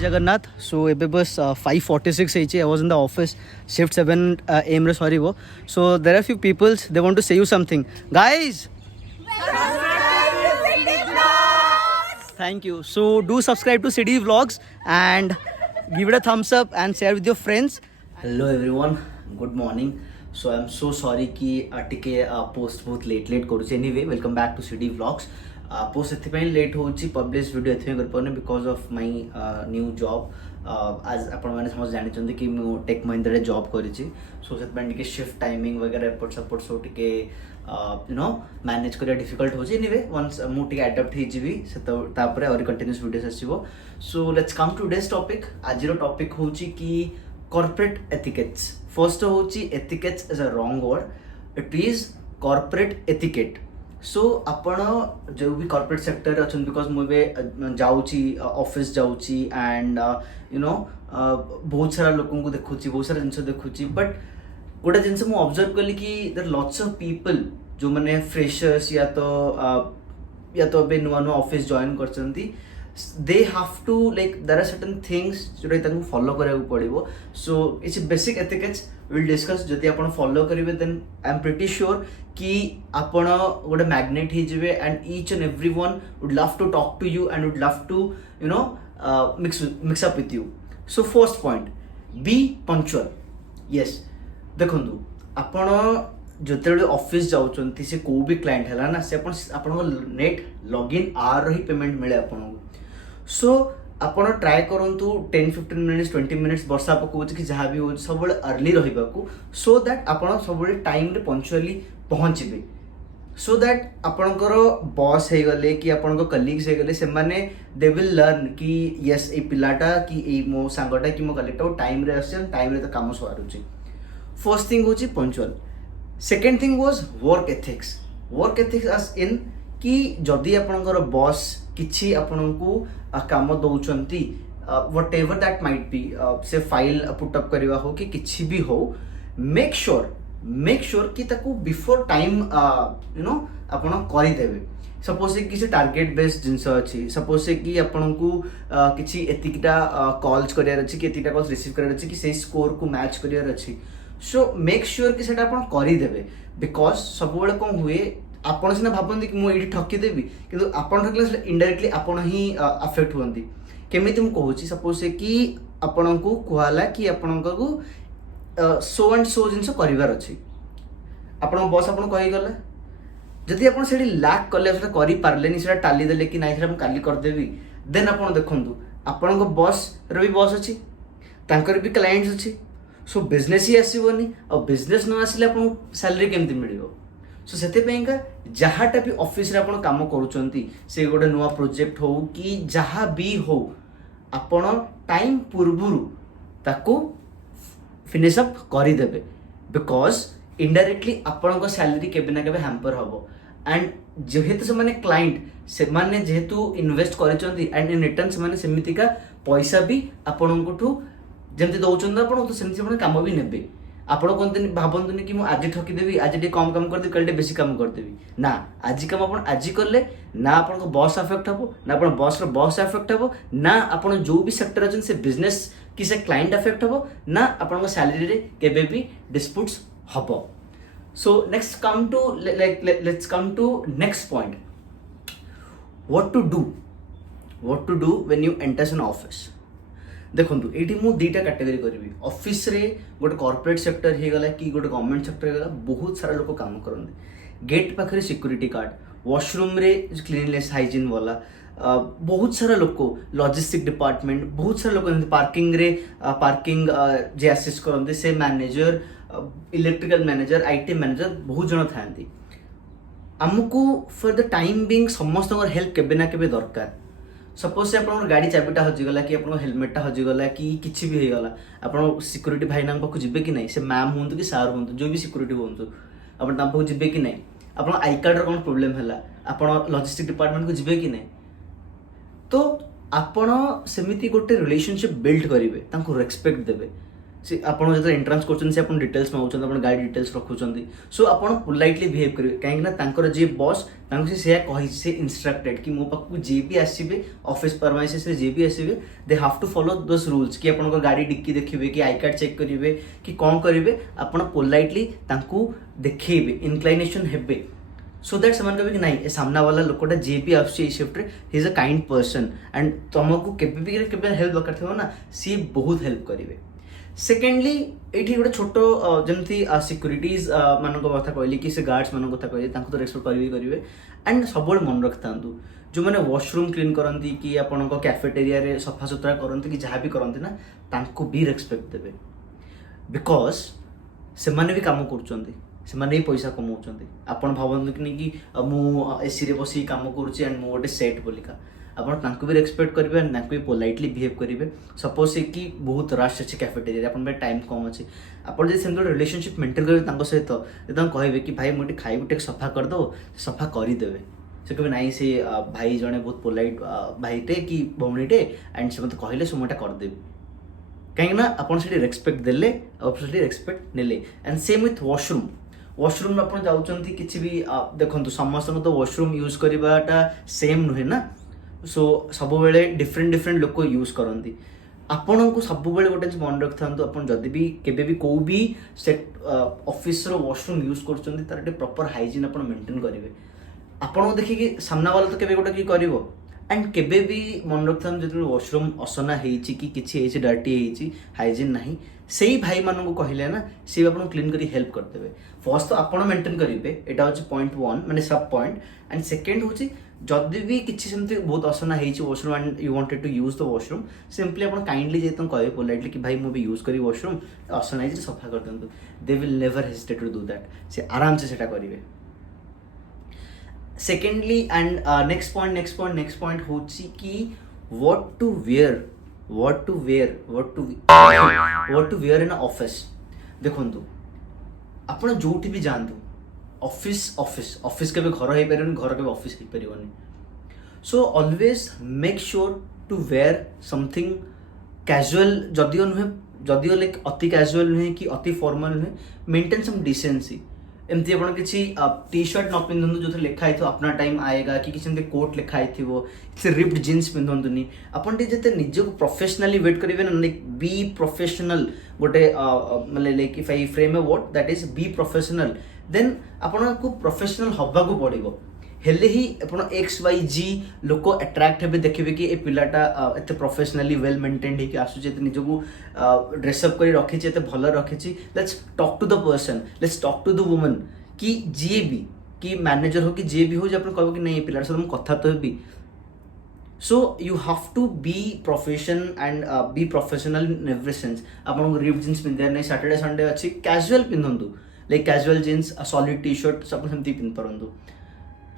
Jagannath. So एबे बस 5:46 I was in the office. Shift 7 AM रे sorry वो. So there are few peoples they want to say you something. Guys. Thank you. So do subscribe to City Vlogs and give it a thumbs up and share with your friends. Hello everyone. Good morning. So I'm so sorry कि टिके post बहुत late करूँ. Anyway, welcome back to City Vlogs. Post एथपाई late होची publish video एथपाई कर पारने because of my new job. आज आपण माने समझ जानि चंदी कि मु टेक महिंद्रा रे जॉब करिछि. सो सेत पय टिके शिफ्ट टाइमिंग वगैरह एपट सपोर्ट सो टिके यू नो मैनेज करिया डिफिकल्ट होची. एनीवे वंस मु टिके अडॉप्ट हि जिवि से तापरे और कंटीन्यूअस वीडियोस आसीबो. So let's come to today's topic. आजिरो टॉपिक होची कि कॉर्पोरेट एथिकेट्स. फर्स्ट होची etiquettes is a wrong word. It is corporate etiquette. So आपण जो भी कॉर्पोरेट सेक्टर अच्छा बिकज मुझे जाऊँगी ऑफिस जाऊँगी एंड यू नो बहुत सारा लोक देखुची बहुत सारा जिन देखुची. बट गोटे जिन मुझे ऑब्जर्व कली कि देयर लॉट्स ऑफ पीपल जो मैंने फ्रेशर्स या तो अभी नुआ नुआ ऑफिस जॉइन करचंती. They have to like there are certain things जोटा फॉलो करा पड़ो. So it's basic etiquettes will discuss. जदि आप फॉलो करेंगे then I am pretty sure कि आपण गोटे मैग्नेट ही जिवे and each and every one would love to talk to you and would love to you know mix up with you. So first point be punctual. Yes देखंतु आपण जिते office जाऊँच से को भी क्लाइंट है ना से आपण नेट लॉगिन आर ही पेमेंट मिले आपको. सो आपण ट्राए करंतु 10-15 मिनिट्स 20 मिनिट्स वर्षा पकाउछ कि जहाँ भी हो सब अर्ली रहिबाकू. सो दैट आपण सब टाइम रे पंक्चुअली पहुँचे. सो दैट आपणकर बॉस हो गले कि आपण कलीग्स हो गले से माने दे विल लर्न कि यस ए पिलाटा कि ए मो सांगटा कि मो कलीगटा टाइम रे आसे टाइम रे तो काम सवारुची. फर्स्ट थिंग होची punctual. Second thing was work ethics. Work ethics as in कि जदि आपणकर बॉस किछि आपणको काम दौचंती whatever that might be say file put up करवा हो कि किछि भी हो मेक श्योर कि ताकू बिफोर टाइम यू नो आपण करि देबे. सपोज से किसी टारगेट बेस्ड जिनस अछि. सपोज से कि आपनको किछि एतिकटा कॉल्स करियार अछि कि एतिकटा कॉल्स रिसीव करियार अछि कि से स्कोर को मैच करियार अछि. सो मेक श्योर कि सेटा आपण करि देबे. बिकॉज सब बेले कोन हुए आपण सिना भाबंती कि मु एठी ठकी देबी किंतु आपण ठकले इनडायरेक्टली आपण ही अफेक्ट होंती. केमिति मु कहूची सपोज से कि आपणको कुहाला कि आपणको सो एंड सो जिनस करिवार अछि. आपण बॉस आपण कहि गले जदि आपण सेठी लैक कले सेटा करि पारलेनी सेटा टाली देले कि नाही सेटा हम काली कर देबी. देन आपण देखंतु आपणको बॉस रे भी बॉस अछि तांकर भी क्लाइंट्स अछि. सो बिजनेस ही आसीबोनी और बिजनेस न आसिले आपण सैलरी केमति मिलिबो. सो से जहाँटा भी ऑफिस रे आपण काम करूचंती से गोटे नुआ प्रोजेक्ट हो कि जहाँ भी हो आपण टाइम पूर्वरु ताको फिनिश अप करि देबे. बिकॉज इनडायरेक्टली आपण सैलरी केबे ना केबे हैम्पर हबो. एंड जेहेतु से माने क्लाइंट से माने जेहेतु इन्वेस्ट करिचंती एंड इन रिटर्न से माने सेमितिका पैसा भी आपणठू जेमति दउचंद आपण तो सेमति आपण काम भी नेबे. आपण कहते भावतुनि कि आज ठकी देवी आज टे कम काम करदेवी कल बेसी काम करदेवी ना. आज काम आप आज कले ना आप बॉस अफेक्ट हम ना आप बॉस बॉस अफेक्ट हम ना आप जो भी सेक्टर अच्छे से बिजनेस कि से क्लाइंट अफेक्ट हम ना आप सैलरी रे केबे भी डिस्प्यूट्स हम. So next come to let's come to next point. What to do when you enters an office. देखो ये मुझे दुईटा कैटेगरी करी. ऑफिस रे गोटे कॉर्पोरेट सेक्टर हो गला कि गोटे गवर्नमेंट सेक्टर हो गला बहुत सारा लोग काम करते. गेट पाखे सिक्यूरीटी गार्ड, वॉशरूम रे क्लीननेस हाइजीन वाला बहुत सारा लोग, लॉजिस्टिक डिपार्टमेंट बहुत सारा लोग, पार्किंग जे असिस्ट करते से manager, electrical manager, IT manager बहुत जन था. आमको फॉर द टाइम बीइंग समस्त हेल्प केबे ना केबे दरकार. सपोज से आप गाड़ी चाबिटा हजिगला कि आप हेलमेटा हजिगला कि किसी भी होगला आप सिक्यूरीटी भाईना पाक जी कि नहीं से मैम हूँ कि सार हूँ जो भी सिक्यूरीटी हूँ आप जी कि नहीं. आप आई कार्ड कौन प्रोब्लेम है आप लॉजिस्टिक डिपार्टमेंट को जी कि नहीं. तो आपण सेमिति गोटे रिलेशनशिप बिल्ड करेंगे रेस्पेक्ट देवे से आपण जो एंट्रांस करछन से आपण डिटेल्स मागुछन आपण गाइड डिटेल्स रखुछन सो आपण पोलाइटली बिहेव करिवे काहे ना तांकर जे बॉस तांको से कहि से इंस्ट्रक्टेड कि मो पाखु जे भी आसीबे ऑफिस परमाइसेस रे जे भी आसीबे they have to follow those rules कि आपण को गाड़ी डिक्की देखिबे कि आई कार्ड चेक करिवे कि कोन करिवे आपण पोलाइटली तांको देखिबे इंक्लिनेशन हेबे सो दैट से कहे कि नहीं ए सामना वाला लोकटा जे भी आसी शिफ्ट रे he is a kind person and तुमको केबे भी केबे हेल्प दरकार थो ना सी बहुत हेल्प करिवे सेकेंडली ये गोटे छोट जमी सिक्यूरीटीज मान कथा कहली कि से गार्ड्स मान कथा कहली तो रेस्पेक्ट करेंगे एंड सब मन रखि था जो मैंने वॉशरूम क्लीन करती कि आपण कैफेटेरिया रे सफा सुतरा करते कि जहाँ भी करते ना तांको भी रेस्पेक्ट देवे बिकॉज से माने भी काम कर पैसा कमाऊँ आपण भावतु कि नहीं कि मु एसी रे बस काम करुँच एंड मु गोटे सेट बोलिका ଆପଣ भी रेस्पेक्ट करेंगे एंड भी पोलाइटली बिहेव करेंगे सपोज से कि बहुत रश अच्छे कैफेटेरिया अपन टाइम कम अच्छे आप रिलेशनशिप मेंटेन करेंगे सहित कहे कि भाई मुझे खाई टे सफा करदे सफा करदे से कहे ना से भाई जड़े बहुत पोलाइट भाईटे कि भौणीटे एंड से मत कहले से मुझे करदेवी कहीं आप रेस्पेक्ट देले रेस्पेक्ट नेले एंड सेम विथ वॉशरूम आप जाऊँच कि भी देखो समस्त तो वॉशरूम यूज करवाटा सेम नुहे ना सो सब बेले डिफरेंट लोक यूज करती आपन को सब बेले गोटे मन रखि था आप जदि भी केबे भी को भी सेट ऑफिस रो वॉशरूम यूज करछंती तार प्रॉपर हाइजीन आप मेंटेन करेंगे आपन देखिए सामना वाला तो केबे गोटे कि करिवो एंड केबे भी मन रखि था जो वॉशरूम असना हेची कि किछि हेची डर्टी हेची हाइजीन नहीं से भाई मान को कहले ना सी आपन क्लीन करी हेल्प करदेवे फर्स्ट तो आपन मेंटेन करेंगे एटा होची पॉइंट 1 माने सब पॉइंट एंड सेकंड होची जदि भी किसी सेमती बहुत असना हेची washroom and you wanted to use the washroom simply आपन काइंडली जे तुम कहे पोलाइटली कि भाई मु भी यूज करी वॉशरूम असना हेची सफा कर दंतु they will never hesitate to do that से आराम से सेटा करिवे सेकेंडली एंड नेक्स्ट पॉइंट होची कि what to wear in office देखंतु आपण जोठी भी जानतु ऑफिस के घर हो पारे घर के ऑफिस हो पारे so always make sure to wear something casual जदियो नुहे लाइक अति कैजुअल नुहे कि अति फॉर्मल नुहे मेंटेन सम डिसेंसी एमती आप किसी टी शर्ट न पिंधु जो लिखाई थो अपना टाइम आएगा कि किसी कोट लिखाई थी किसी रिप्ड जीन्स पिंधुनी आपन जिते निज को प्रोफेशनली वेट करेंगे ना लाइक बी प्रोफेशनल गोटे मतलब like if I frame a word that is be professional then आपन को प्रोफेशनल हवा को पड़ो हेले ही अपन एक्स वाई जी लोक अट्राक्ट हे देखिए कि ए पिलाटा एत प्रोफेशनली वेल मेंटेन्ड होकर आसूचे निजको ड्रेसअप कर रखी एत भल रखी let's talk to the person let's talk to the woman कि जी भी कि मैनेजर हो कि जी भी हो जो आप कह कि नहीं पिलार सहित मुझे कथा तो भी so you have to be profession and be professional in every sense आपको रिप्ड जीन्स पिंधार नहीं सैटरडे संडे अच्छी कैजुअल पिंधु like casual jeans solid T shirt सब सेमती पिंध पारंतु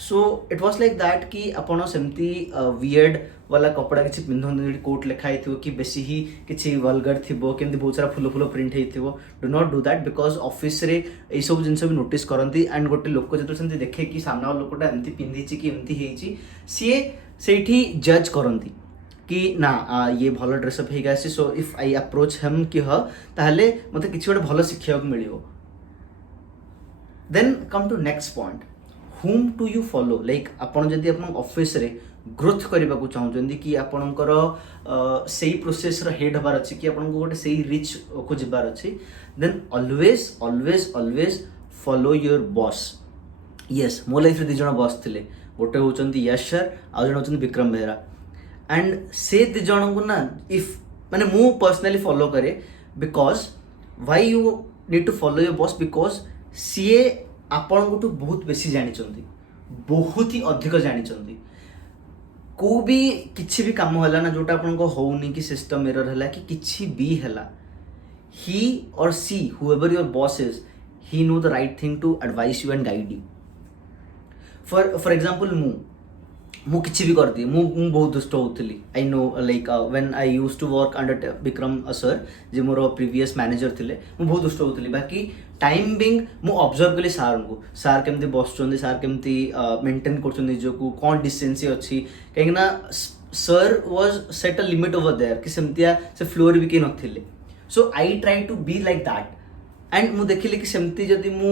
so it was like that कि आपन सेमती वियर्ड वाला कपड़ा किसी पिंधु कोट लिखाई थो कि बेसी ही किसी वल्गर थो कि बहुत सारा फुल फुल प्रिंट हो do not do that because office रे ये सब जिन भी नोटिस करती एंड गोटे लोक जो सेमती देखे कि सामना लोकटा एमती पिंधि कि एमती हेची सीए सेठी जज करती कि ना ये भल ड्रेसअप होगा सो इफ आई अप्रोच हेम कि हाँ ताहले मते किसी गोटे भल शिक्षा मिलियो then come to next point whom do you follow like आपण जदि आपण ऑफिस रे ग्रोथ करबा को चाहउछन्ती कि आपणकर सेही प्रोसेस रो हेड हबार अछि कि आपण को गोटे सेही रिच को जिबार अछि then always follow your boss yes मो लाइफ रे दि जण बॉस थिले गोटे होचन्ती यश सर आ जण होचन्ती विक्रम बेहरा एंड से दि जण को ना इफ माने मु पर्सनली फॉलो करे because why you need to follow your boss because सीए आपण को बहुत बेसी जानी बहुत ही अधिक जानी को भी किसी भी काम है ना जोटा आपन को होउनी कि सिस्टम एरर है कि किसी भी है ही और सी however your boss is he know the right thing to advise you and guide you for example मु किसी भी करती मु बहुत दुष्ट होती I know like when I use to work under Vikram sir जे मोर प्रीवियस मैनेजर थिले मु बहुत दुष्ट होती बाकी टाइम बिंग मु ऑब्जर्व कली सार को सार केमती बसुंच सार केमती मेंटेन कर निजको कौन डिस्टेंसी अच्छी कहीं sir was set a limit over there कि सेमतिया से फ्लोर भी कहीं नथिले so I try to be like that and मु देखिले कि सेमती जदि मु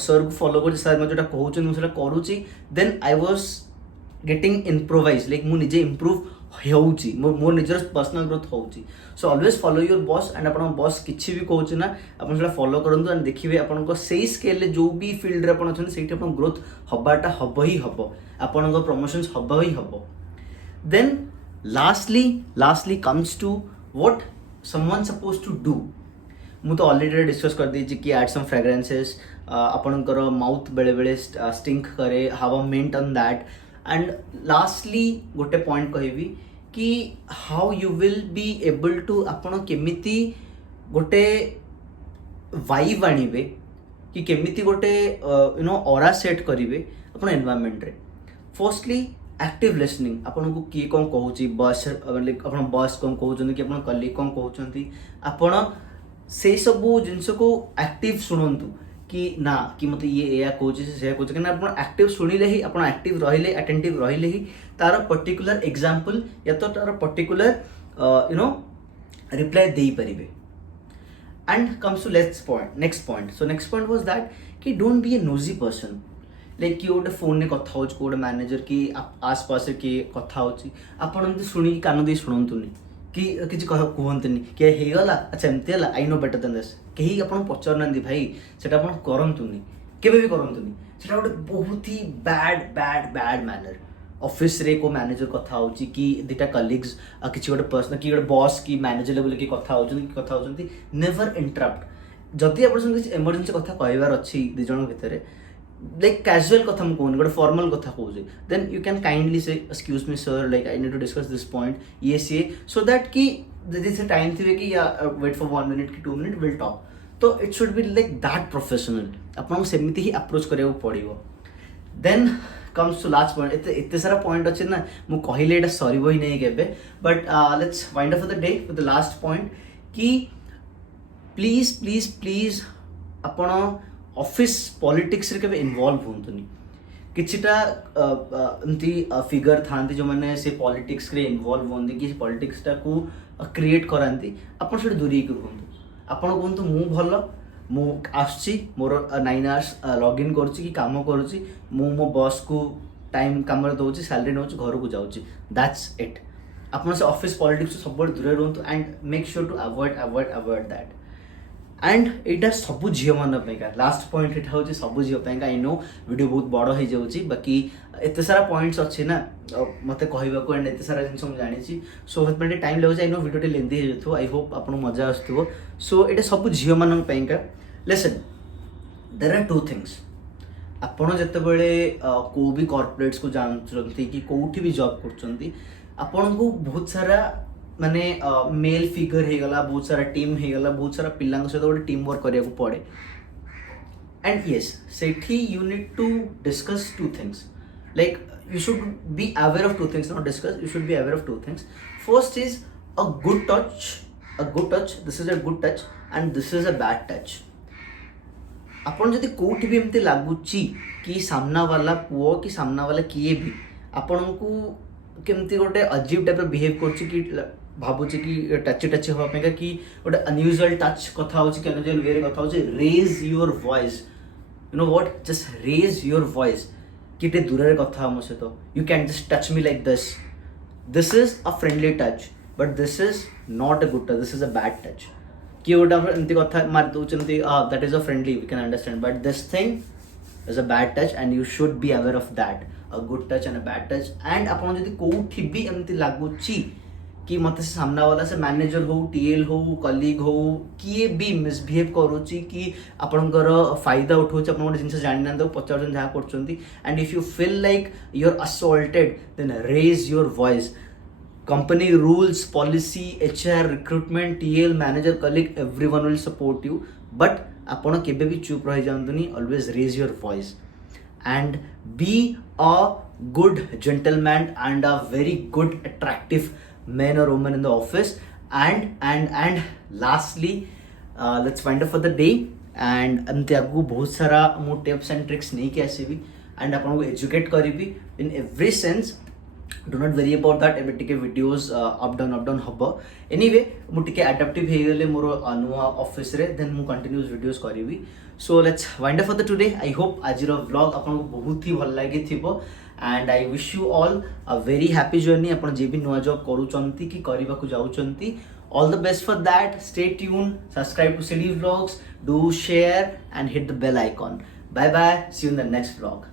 सर को फॉलो कर सर मैं जोटा कहउछन मु सेटा करूची then I was getting improvise like मु निजे इम्प्रूव होउची मोर निजर पर्सनल ग्रोथ होउची so always follow your boss and अपन बॉस किछि भी कहउची ना अपन सेटा फॉलो करंतु एंड देखिबे अपन को सेही स्केल ले जो भी फील्ड रे अपन अछन सेठी अपन ग्रोथ हबाटा हब ही हब अपन को प्रमोशंस हब ही हब then lastly comes to what someone supposed to do मु तो ऑलरेडी डिस्कस कर दी कि एड सम फ्रेग्रेंसेस आपणकर माउथ बेले बेले स्टिंक करे how a maintain that and lastly गोटे पॉइंट कहबी कि how you will be able to आपण केमिति गोटे वाइब आनिबे कि केमिति गोटे यू नो ऑरा सेट करिवे आपण एनवायरनमेंट रे फर्स्टली एक्टिव लिसनिंग आपन को किए कौन कहूची बस अपन बॉस कौन कहउछन कि अपन कलीग कौन कहउछंती आपण से सब जिनस को एक्टिव शुणु कि ना कि मत ये एया कहूची से कहूची कि आप एक्टिव शुणिले ही आप एक्टिव रहिले अटेंटिव रहिले ही तार पर्टिकुलर एग्जांपल या तो तार पर्टिकुलर यू नो रिप्लाई दे पारिबे and comes to next point so next point was that कि don't be a nosy person like किए गोटे फोन में कथा गोटे मैनेजर कि आसपास किए कथा आपड़ शुणी कान दे शुणुनि कि किसी कहतुनि कि हेगला अच्छा एमती है I know better than this कहीं आप पचार भाई से करतुनि केबे भी करतुनि से गोटे बहुत ही बैड मैनर ऑफिस रे को मैनेजर कथा होची कि दिटा कलीग्स किसी गोटे पर्सन कि गोटे बॉस कि मैनेजर लेवल की कथा होचंती नेवर इंटरप्ट जदि आप किसी इमरजेंसी कथा कहबार अच्छी दी जन भितर लाइक कैजुअल कथा मु कहूनी गोटे फॉर्मल कथा कहूँ then you can kindly say excuse me sir like I need to discuss this point ये सी सो दैट कि यदि से टाइम थी कि या वेट फॉर 1 मिनट कि 2 मिनट विल टॉक तो it should be like that professional आपको सेमती ही अप्रोच करिया पड़ो then comes to last point एते सारा पॉइंट अच्छे ना मु कहले एटा सरीबो ही नहीं केबे but let's wind up for the day with the last point कि प्लीज आपण ऑफिस पॉलिटिक्स रे केबे इन्वॉल्व होंतुनी किछिटा एमती फिगर थांती जो माने से पॉलिटिक्स रे इन्वॉल्व होंदी कि पॉलिटिक्स टा को क्रिएट करांती आपण से दूरी कर होंतु आपण कोंतु मु भलो मु आछि मोर 9 आवर्स लॉग इन करछि कि काम करछि मु मो बॉस को टाइम काम रे दोछि सैलरी नोछि घर को जाउछि दैट्स इट आपण से ऑफिस पॉलिटिक्स सब दूर रहंतु and make sure to avoid that and यहाँ सबू झील मान लास्ट पॉइंट यहाँ हूँ सबू झील आई नो वीडियो बहुत बड़ हो जाऊँगी बाकी एत सारा पॉइंट्स अच्छे ना मत कहवाक एंड एत सारा जिन जानी सो से टाइम लगे आई नो वीडियो लेंदी हो आई होप आप मजा आसो सो ये सब झील मान लिसन देयर आर 2 थिंग्स आपड़ जिते को भी कॉर्पोरेट्स को जानते कि कौटी भी जॉब कर बहुत सारा माने मेल फिगर हो गला बहुत सारा टीम हो गला बहुत सारा पिला सहित गोटे टीम वर्क करिया को पड़े एंड यस सेठी you need to discuss 2 things like you should be aware of 2 things not discuss you should be aware of 2 things first is a good touch this is a good touch and this is a bad touch आपन जदि कोठी भी एमती लागुची कि सामना वाला पुओ कि सामना वाला किए भी आपन को केमती गोटे अजीब टाइप बिहेव करछि कि भाबुछि कि टची होवा पेका कि गोटे अनयूजुअल टच कथा होछि कि अनयूजुअल वे रे कथा होछि raise your voice you know what just raise your voice कि टे दूर रे कथा मो सहित you can just touch me like this is a friendly touch but this is not a good touch this is a bad touch कि गोटे एमती कथा मार दउचंती that is a friendly we can understand but this thing is a bad touch and you should be aware of that a good touch and a bad touch and आपन जदि कोठी भी एमती लागुची कि मत से सामना वाला से मैनेजर हो टीएल हो कलीग हो किए भी मिसबिहेव करूची कि आपनकर फायदा उठाउछ आपन गोटे जिनस जानि ना पचार जहाँ करछंती and if you feel like you are assaulted then raise your voice company rules policy HR recruitment TL manager colleague everyone will support you but आपन केबे भी चुप रह जांतुनी always raise your voice and be a good gentleman and a very good attractive man or woman in the office and lastly let's find out for the day and एमती आगु बहुत सारा मो टिप्स एंड ट्रिक्स नहीं कि आसीबी and आपन को educate करीबी इन every sense do not very about that एबे टिके वीडियोस अप डाउन हबो एनीवे मु टिके एडाप्टिव हे गेले मोर नुआ ऑफिस रे देन मु कंटिन्यूस वीडियोस करिवि so let's wind up for the today I hope आजिर व्लॉग आपन बहुत ही भल लागि थिबो and I wish you all a very happy journey आपन जे भी नुआ जॉब करूचंती कि करबा को जाउचंती all the best for that stay tuned subscribe to city vlogs do share and hit the bell icon bye bye see you in the next vlog